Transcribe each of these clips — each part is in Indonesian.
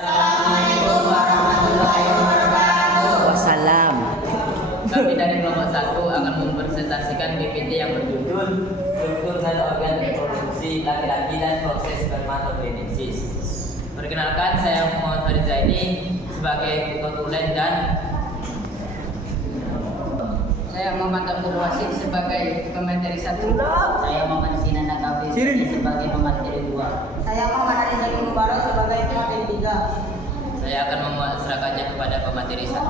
Assalamualaikum warahmatullahi wabarakatuh. Wassalam. Kami dari kelompok 1 akan mempresentasikan PPT yang berjudul Struktur dan Organ Reproduksi Laki-laki dan Proses Spermatogenesis. Perkenalkan, saya Muhammad Farid Zaini sebagai ketua tulen dan Saya Muhammad Abdul Wasid sebagai pemateri 1. Saya Muhammad Sinan Nakafi sebagai pemateri 2. Saya Muhammad Ali Zaini Mubarak sebagai pemateri 3. saya akan memasrahkannya kepada pemateri 1.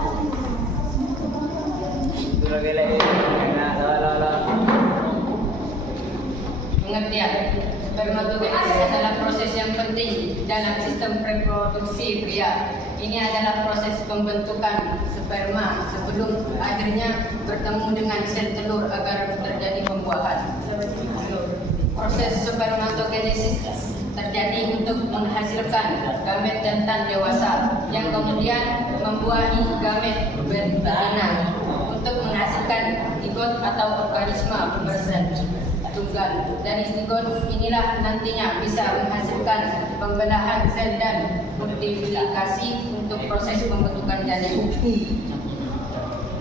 Pengertian: spermatogenesis adalah proses yang penting dalam sistem reproduksi pria. Ini adalah proses pembentukan sperma sebelum akhirnya bertemu dengan sel telur agar terjadi pembuahan. Proses spermatogenesis terjadi untuk menghasilkan gamet jantan dewasa yang kemudian membuahi gamet betina untuk menghasilkan zigot atau organisme bersel tunggal. Dari zigot inilah nantinya bisa menghasilkan pembelahan sel dan multiplikasi untuk proses pembentukan janin.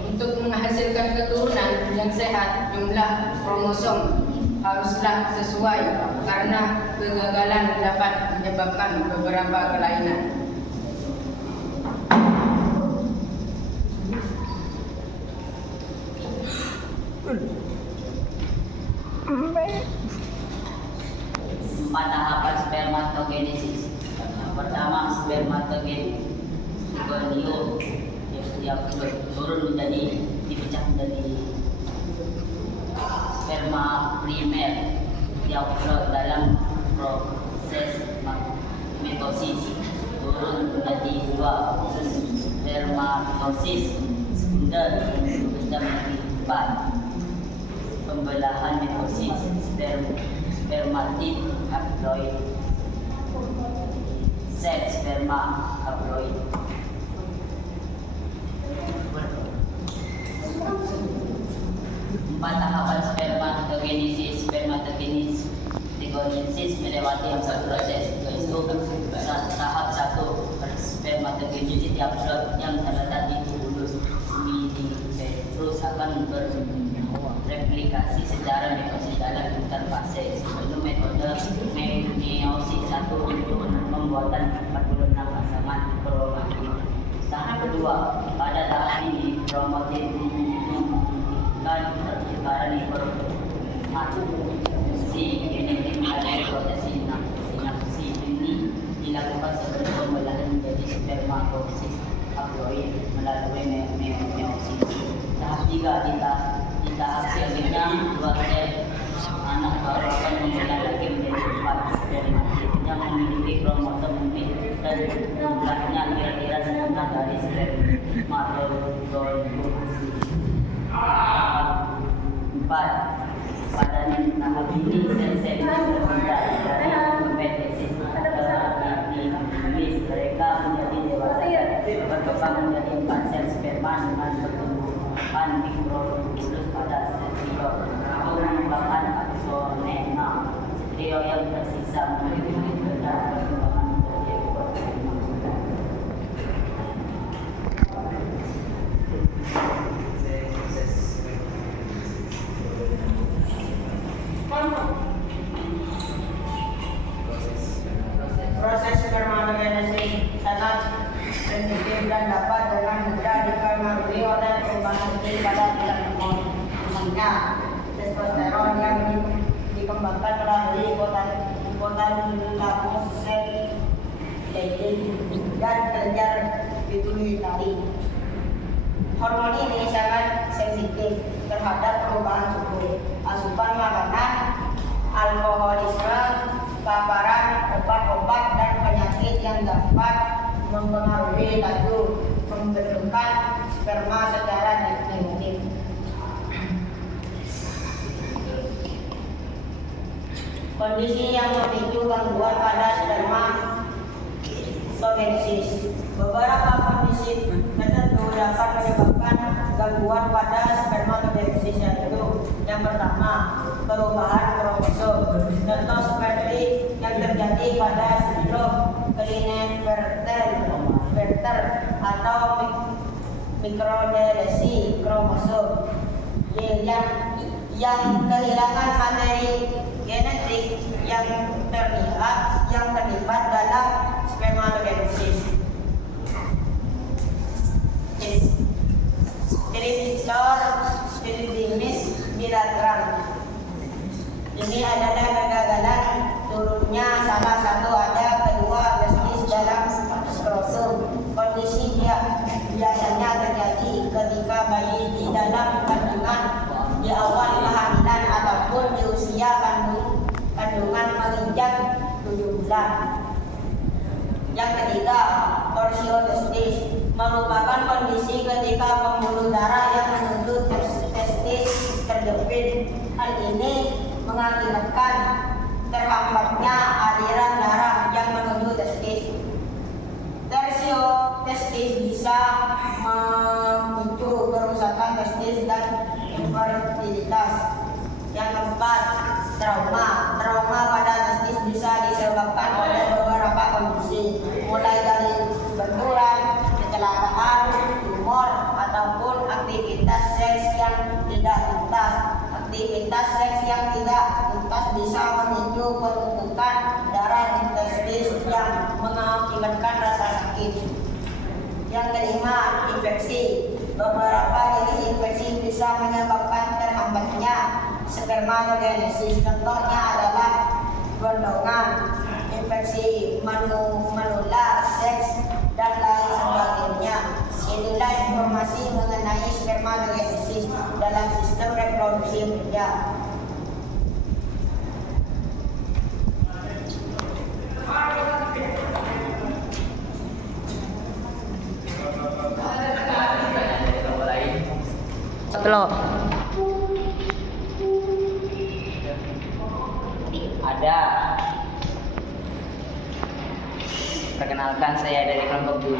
Untuk menghasilkan keturunan yang sehat, jumlah kromosom haruslah sesuai karena kegagalan dapat menyebabkan beberapa kelainan. Empat tahapan spermatogenesis. Pertama, spermatogen gonio yang turun menjadi dipecah menjadi sperma primer yang dalam proses mitosis, turun menjadi 2 spermatosis sekunder menjadi 4 pembelahan mitosis spermatid haploid sel sperma haploid. Empat tahapan spermatogenesis melewati 4 proses, yaitu tahap 1 spermatogenesis yang terletak di tubulus milimetrus akan bereplikasi secara mitosis dalam interfase. Sebelum metode meiosis 1 untuk pembuatan 46 pasangan kromatin. Tahap kedua, pada tahap ini kromatin dan pertukaran informasi genetik dari proses sinapsi ini dilakukan sebelum pembelahan menjadi spermatosis haploid melalui meiosis. Tahap 3, di tahap selanjutnya 2 sel anak baru akan membelah lagi menjadi 4 spermatid yang memiliki kromosom unik dan jumlahnya kira-kira setengah dari spermatozoa. 4. Pada tahap ini sel-sel terbentuk dari metesis terlilis mereka menjadi dewasa dan berkembang menjadi 4 sel sperma dengan pertumbuhan mikrotubulus pada sel trio untuk mengembangkan aksonema. Trio yang tersisa memiliki perkembangan menjadi Proses spermatogenesis sangat sensitif dan dapat dengan mudah dipengaruhi oleh perubahan genetik pada tulang temannya. Testosteron yang dikembangkan melalui hipotalamus sel dan kelenjar pituitari. Hormon ini sangat sensitif terhadap perubahan suhu, asupan makanan, alkoholisme, paparan obat-obat dan penyakit yang dapat mempengaruhi laju pembentukan sperma secara negatif. Kondisi yang memicu gangguan pada spermatogenesis. Beberapa kondisi tertentu dapat menyebabkan gangguan pada spermatogenesis, yaitu yang pertama, perubahan kromosom. Contoh seperti yang terjadi pada sindrom Klinefelter atau mikrodelesi kromosom yang kehilangan materi genetik yang terlibat dalam spermatogenesis. Strictor Philippines bilateral. Ini adalah kegagalan turunnya salah satu ada kedua testis dalam skrotum. Kondisi biasanya terjadi ketika bayi di dalam kandungan di awal kehamilan ataupun di usia kandungan menginjak 7 bulan. Yang ketiga, torsiotestis merupakan kondisi ketika pembuluh darah yang menuju testis terjepit. Hal ini mengakibatkan terhambatnya aliran darah yang menuju testis. Tersiotestis bisa memicu kerusakan testis dan infertilitas. Yang keempat, trauma. Trauma pada testis bisa disebabkan oleh beberapa kondisi, mulai dari benturan, kecelakaan, tumor, ataupun aktivitas seks yang tidak tuntas. Aktivitas seks yang tidak tuntas bisa memicu penumpukan darah di testis yang mengakibatkan rasa sakit. Yang kelima, infeksi. Beberapa jenis infeksi bisa menyebabkan terhambatnya spermatogenesis. Contohnya adalah gondongan, infeksi menular, seks, dan lain sebagainya. Inilah informasi mengenai spermatogenesis dalam sistem reproduksi pria. Telok. Ada. Perkenalkan, saya dari kelompok 2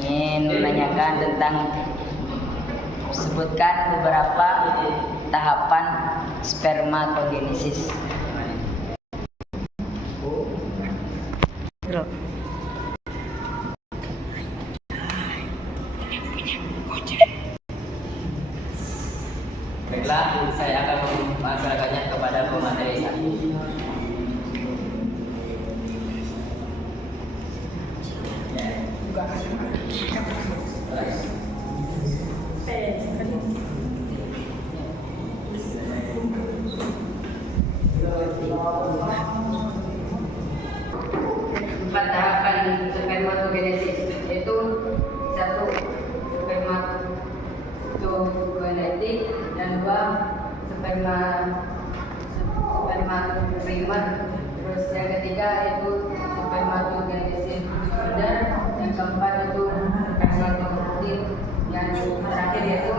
ingin menanyakan tentang sebutkan beberapa tahapan spermatogenesis. Baiklah, saya akan mengajarkannya kepada pemateri satu. Empat tahapan spermatogenesis, yaitu 1. Spermatogenetik, dan 2. Spermatoprimer. Terus yang ketiga yaitu spermatogenesis sekunder, yang keempat itu spermatogenesis, yang terakhir yaitu